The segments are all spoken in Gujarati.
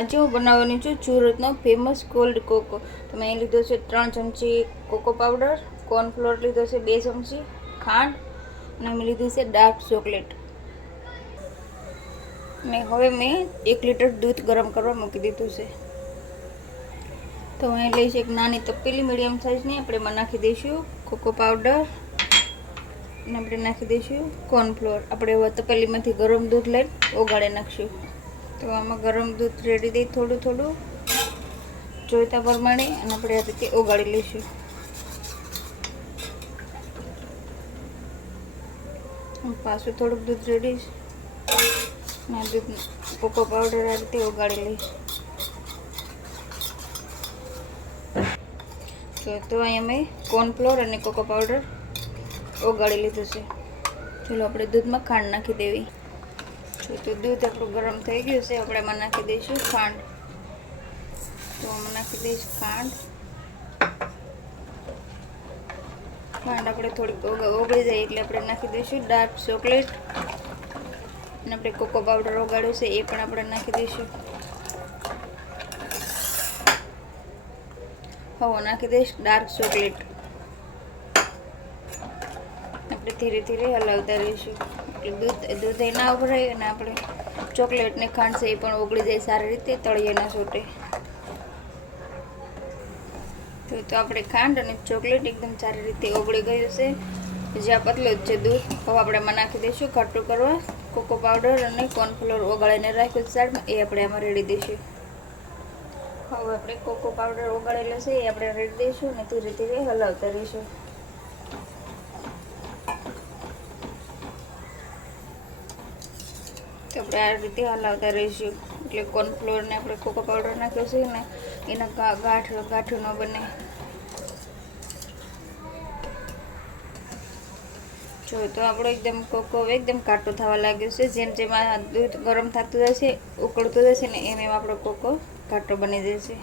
આજે હું બનાવવાની છું સુરતનો ફેમસ કોલ્ડ કોકો. તો મેં અહીં લીધો છે 3 ચમચી કોકો પાવડર, કોર્નફ્લોર લીધો છે 2 ચમચી, ખાંડ અને મેં લીધી છે ડાર્ક ચોકલેટ. અને હવે મેં 1 લીટર દૂધ ગરમ કરવા મૂકી દીધું છે. તો અહીં લઈશ એક નાની તપેલી મીડિયમ સાઇઝની. આપણે એમાં નાખી દઈશું કોકો પાવડર અને આપણે નાખી દઈશું કોર્નફ્લોર. આપણે હવે તપેલીમાંથી ગરમ દૂધ લઈને ઓગાળી નાખીશું. તો આમાં ગરમ દૂધ રેડી દઈ થોડું થોડું જોઈતા પ્રમાણે, અને આપણે આ રીતે ઓગાળી લઈશું. પાછું થોડુંક દૂધ રેડીશ અને દૂધ કોકો પાવડર આ રીતે ઓગાળી લઈશ. તો અહીંયા મેં કોર્નફ્લોર અને કોકો પાવડર ઓગાળી લીધું છે. ચાલો આપણે દૂધમાં ખાંડ નાખી દેવી. તો દૂધ આપણું ગરમ થઈ ગયું છે. આપણે એમાં નાખી દઈશું ખાંડ. તો આમાં નાખી દઈશ ખાંડ. ખાંડ આપણે થોડીક ઓગળી જાય એટલે આપણે નાખી દઈશું ડાર્ક ચોકલેટ. અને આપણે કોકો પાવડર ઓગાળ્યો છે એ પણ આપણે નાખી દઈશું. હવે નાખી દઈશ ડાર્ક ચોકલેટ. આપણે ધીરે ધીરે હલાવતા રહીશું. દૂધ ના ઉભરાય અને આપણે ચોકલેટ ને ખાંડ છે એ પણ ઓગળી જાય સારી રીતે, તળિયે ના છૂટે. તો આપણે ખાંડ અને ચોકલેટ એકદમ સારી રીતે ઓગળી ગયું છે. જ્યાં પતલું જ છે દૂધ. હવે આપણે એમાં નાખી દઈશું ખાટું કરવા કોકો પાવડર અને કોર્નફ્લોર ઓગાળીને રાખ્યું સાઈડમાં, એ આપણે એમાં રેડી દઈશું. હવે આપણે કોકો પાવડર ઓગાળેલો છે એ આપણે રેડી દઈશું અને ધીરે ધીરે હલાવતા રહીશું. તો આપણે આ રીતે હલાવતા રહીશું એટલે કોર્નફ્લોર ને આપણે કોકો પાવડર નાખ્યો છે ને એના ગાંઠ ન બને. જો તો આપણો એકદમ કોકો એકદમ કાટો થવા લાગ્યો છે. જેમ જેમ આ દૂધ ગરમ થતું જશે, ઉકળતું જશે ને એમ એમ આપણો કોકો કાટો બની જશે.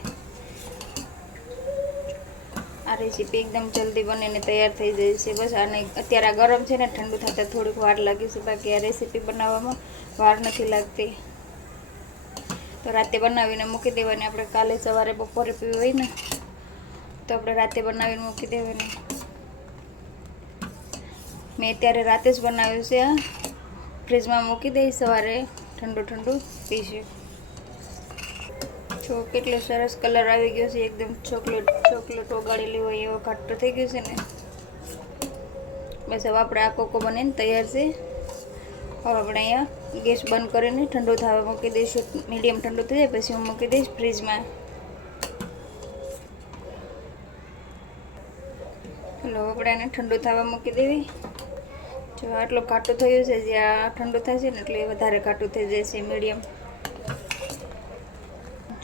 આ રેસીપી એકદમ જલ્દી બનીને તૈયાર થઈ જાય છે. બસ આને અત્યારે આ ગરમ છે ને, ઠંડુ થતાં થોડીક વાર લાગે છે. બાકી આ રેસીપી બનાવવામાં વાર નથી લાગતી. તો રાતે બનાવીને મૂકી દેવાની. આપણે કાલે સવારે બપોરે પીવી હોય ને તો આપણે રાતે બનાવીને મૂકી દેવાની. મેં અત્યારે રાતે જ બનાવ્યું છે. આ ફ્રીજમાં મૂકી દઈ, સવારે ઠંડુ ઠંડુ પીશું. જો કેટલો સરસ કલર આવી ગયો છે. એકદમ ચોકલેટ ઓગાળેલી હોય એવો ઘાટો થઈ ગયો છે ને. બસ હવે આપણે આ કોકો બનીને તૈયાર છે. હવે આપણે અહીંયા ગેસ બંધ કરીને ઠંડુ થવા મૂકી દઈશું. મીડિયમ ઠંડુ થઈ જાય પછી હું મૂકી દઈશ ફ્રીજમાં. ચલો આપણે એને ઠંડુ થવા મૂકી દેવી. જો આટલું ઘાટું થયું છે, જ્યાં ઠંડુ થશે ને એટલે વધારે ઘાટું થઈ જશે મીડિયમ.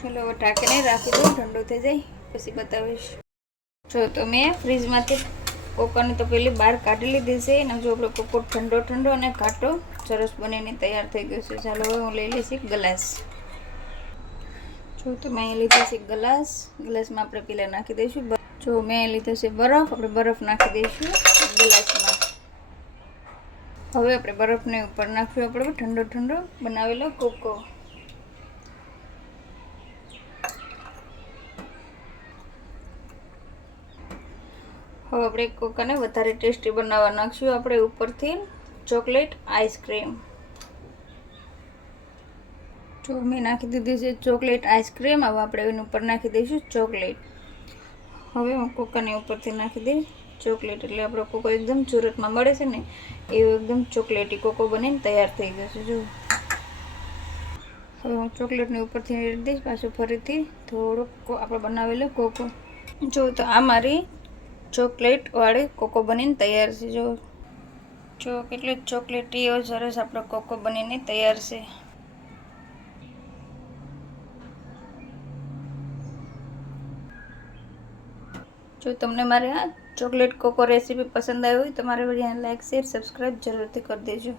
ચલો હવે ઢાંકીને રાખી દઉં, ઠંડુ થઈ જાય પછી બતાવીશ. જો તો મેં ફ્રીજમાંથી કોકોને તો પેલી બહાર કાઢી લીધી છે. અને જો આપણો કોકો ઠંડો અને ઘાટો સરસ બનીને તૈયાર થઈ ગયો છે. ચાલો હવે હું લઈ લઈશ એક ગ્લાસ. જો તો મેં અહીં લીધો છે ગ્લાસમાં આપણે પેલા નાખી દઈશું. જો મેં લીધો છે બરફ. આપણે બરફ નાખી દઈશું ગ્લાસમાં. હવે આપણે બરફને ઉપર નાખ્યું આપણે ઠંડો બનાવેલો કોકો. હવે આપણે કોકાને વધારે ટેસ્ટી બનાવવા નાખશું આપણે ઉપરથી ચોકલેટ આઈસ્ક્રીમ. જો મેં નાખી દીધી છે ચોકલેટ આઈસ્ક્રીમ. હવે આપણે એની ઉપર નાખી દઈશું ચોકલેટ. હવે હું કોકાની ઉપરથી નાખી દઈશ ચોકલેટ. એટલે આપણો કોકો એકદમ સુરતમાં મળે છે ને એવો એકદમ ચોકલેટી કોકો બનીને તૈયાર થઈ ગયો છે. જો હવે હું ચોકલેટની ઉપરથી રેડી દઈશ પાછું ફરીથી થોડોક આપણે બનાવેલો કોકો. જો તો આ મારી ચોકલેટ વાળી કોકો બનીને તૈયાર છે. જો કેટલો ચોકલેટી એવો સરસ આપણો કોકો બનીને તૈયાર છે. જો તમને મારે આ ચોકલેટ કોકો રેસીપી પસંદ આવી હોય તો મારા વિડીયોને લાઈક, શેર, સબસ્ક્રાઈબ જરૂરથી કરી દેજો.